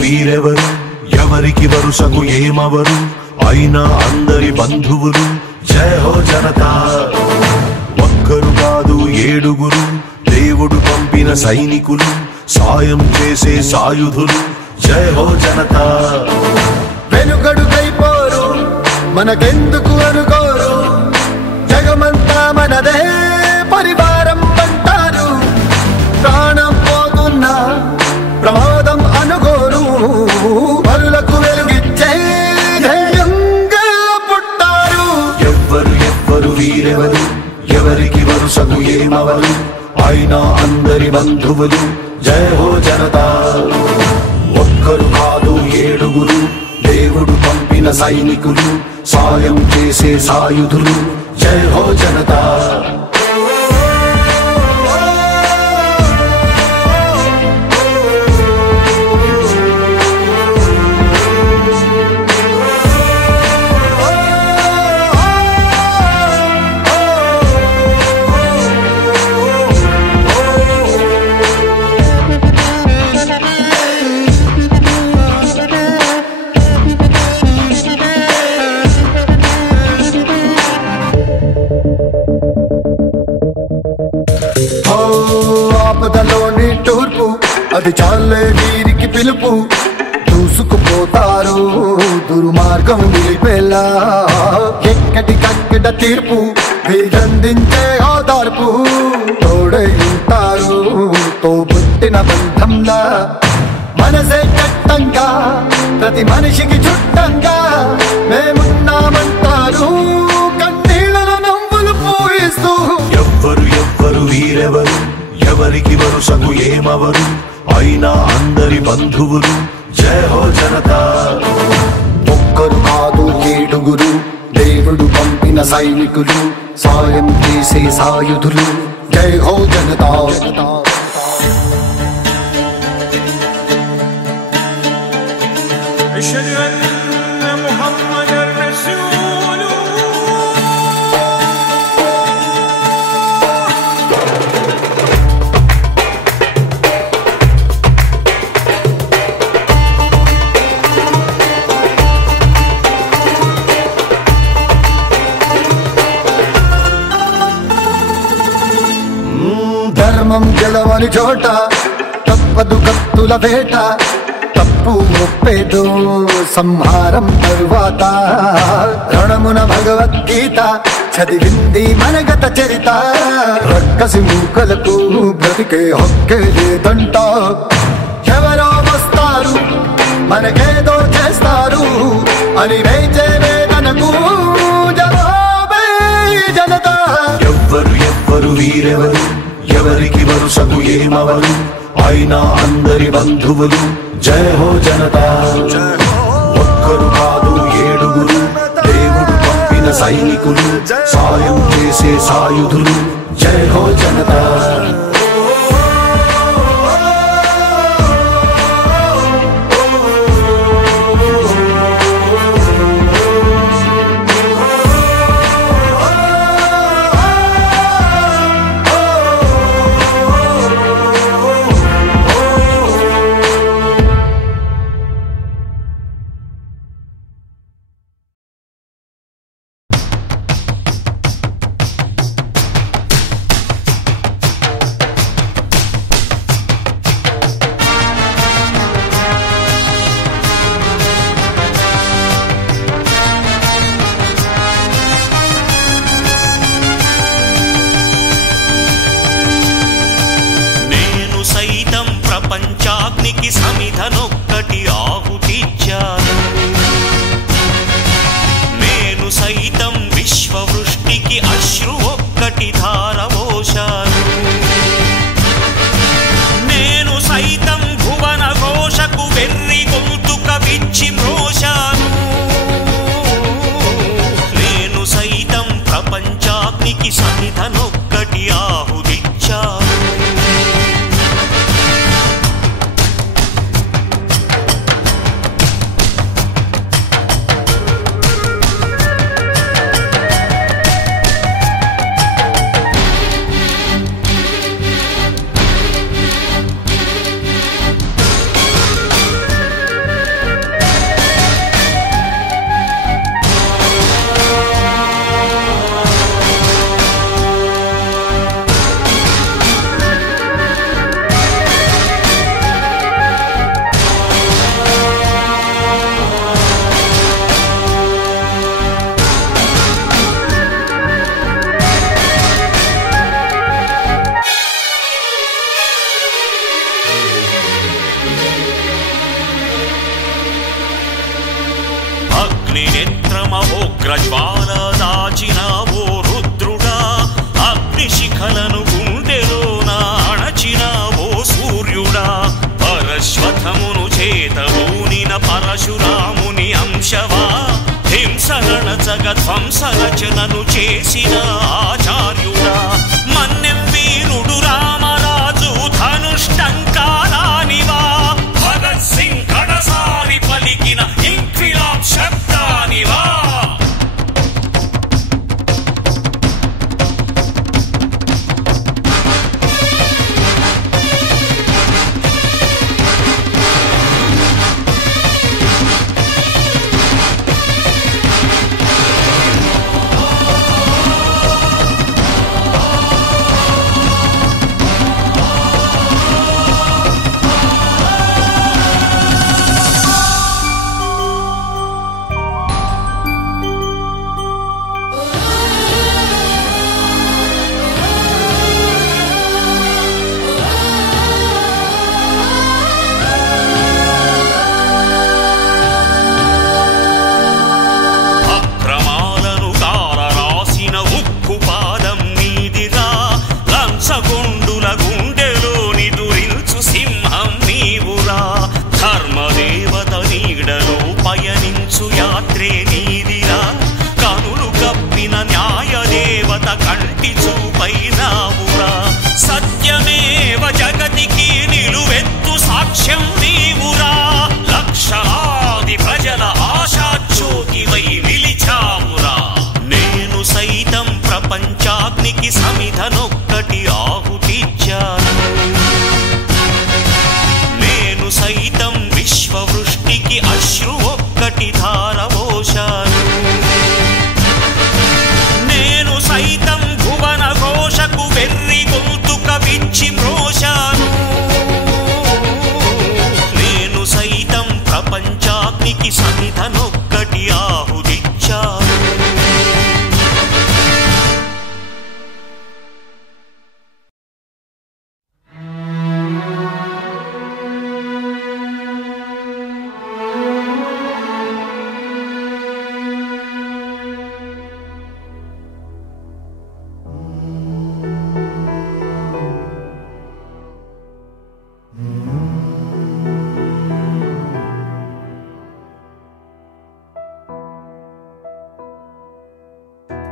వీరెవరు ఎవరికి వరుసకు ఏమవరు అయినా అందరి బంధువులు జయ హో జనతా. ఒక్కరు కాదు ఏడుగురు దేవుడు పంపిన సైనికులు సాయం చేసే సాయుధులు జయ హో జనతా. వెనుకడుకైపోరు మనకెందుకు అనుకోరు జగమంతా మనదే పరివారం అంటారు. ప్రాణం పోతున్నా ప్రమాదం అనుకోరు పరులకు వెలుగిచ్చే ధైర్యంగా పుట్టారు. ఎవ్వరు వీరెవరు ఎవరికి వరుసకు ఏమవరు అయినా అందరి బంధువులు జయ హో జనతా. ఒక్కరు కాదు ఏడుగురు దేవుడు పంపిన సైనికులు సాయం చేసే సాయుధులు జయ హో జనతా. ఆపదలోని తూర్పు అది చాలే వీరికి పిలుపు దూసుకుపోతారు దుర్మార్గం నిలిపేలా. ఎక్కడికక్కడ తీర్పు వీరందించే ఓదార్పు తోడై ఉంటారు తోబుట్టిన బంధంలా. మనసే చట్టంగా ప్రతి మనిషికి చుట్టంగా మేమున్నామంటారు కన్నీళ్ళలో నవ్వులు పూయిస్తూ. ఎవ్వరు వీరెవరు ఎవరికి వరుసకు ఏమవరు అయినా అందరి బంధువులు జయ హో జనతా. ఒక్కరు కాదు ఏడుగురు దేవుడు పంపిన సైనికులు సాయం చేసే సాయుధులు జై హో జనతా. ధర్మం గెలవని చోట తప్పదు కత్తుల వేట. తప్పు ఒప్పేదో సంహారం తరువాత రణమున భగవద్గీత చదివింది మనగత చరిత. రక్కసి మూకలకు బ్రతికే హక్కే లేదంట. ఎవరో వస్తారు మనకేదో చేస్తారు అని వేచే వేదనకు జవాబే జనతా. ఎవ్వరు వీరెవరు ఎవరికి వరుసకు ఏమవరు అయినా అందరి బంధువులు జయ హో జనతా. ఒక్కరు కాదు ఏడుగురు దేవుడు పంపిన సైనికులు సాయం చేసే సాయుధులు జయ హో జనతా. అగ్ని నేత్రమహోగ్రజ్వాల దాచినావో రుద్రుడా, అగ్నిశిఖలను గుండెలోన అణచినావో సూర్యుడా, పరశ్వథమును చేతబూనిన పరశురాముని అంశవా, హింసగణచగ ధ్వంసరచనను చేసిన ఆచార్యుడా, మన్నెం వీరుడు రామరాజు ధనుష్టంకారానివా, భగత్ సింగ్ కడసారి పలికిన ఇంక్విలాబ్ శబ్దానివా. కంటి చూపైనావురా, సత్యమేవ జగతికి నిలువెత్తు సాక్ష్యం నీవురా, లక్షలాది ప్రజల ఆశాజ్యోతివై నిలిచావురా. నేను సైతం ప్రపంచాగ్నికి సమిధనొక్కటి ఆహుతిచ్చాను, నేను సైతం విశ్వవృష్టికి అశ్రు ఒక్కటి ధారవోశాను, నేను సైతం భువన ఘోషకు వెర్రి గొంతుక విచ్చి మ్రోశాను, నేను సైతం ప్రపంచాగ్నికి సమిధనొక్కటి ఆహుతిచ్చాను.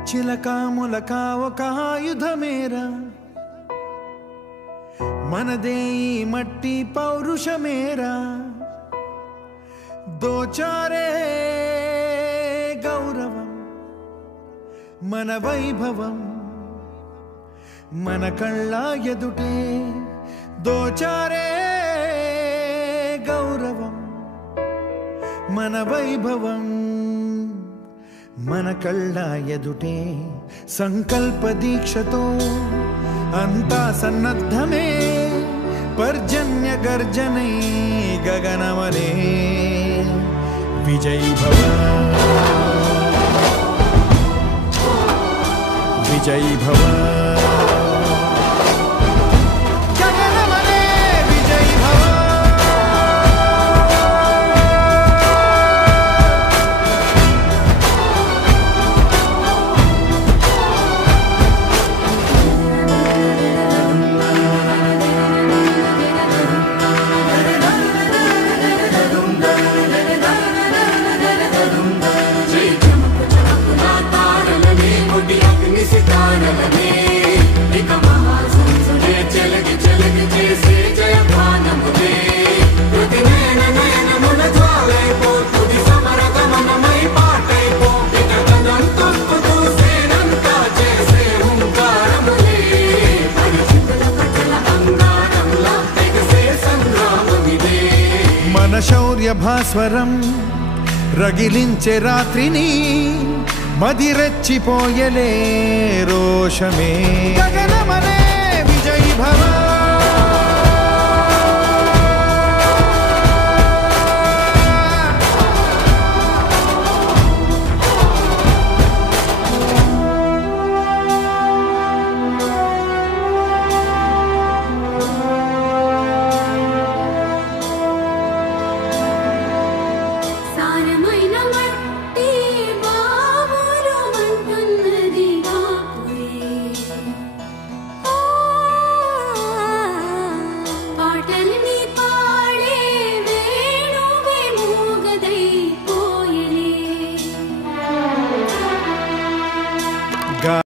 చిలక ములక ఒక ఆయుధమేరా, మనదే ఈ మట్టి పౌరుషమేరా, దోచారే గౌరవం మన వైభవం, మన కళ్ళ ఎదుటే దోచారే గౌరవం మన వైభవం, మన కళ్ళ ఎదుటే సంకల్ప దీక్షతో అంతా సన్నద్ధమే, పర్జన్య గర్జనై గగనమనే విజయ్ భవ విజయ్ భవ. శౌర్య భాస్వరం రగిలించే రాత్రిని మదిరెచ్చిపోయలే రోషమే గగనమనే విజయ్ భవ. సారమ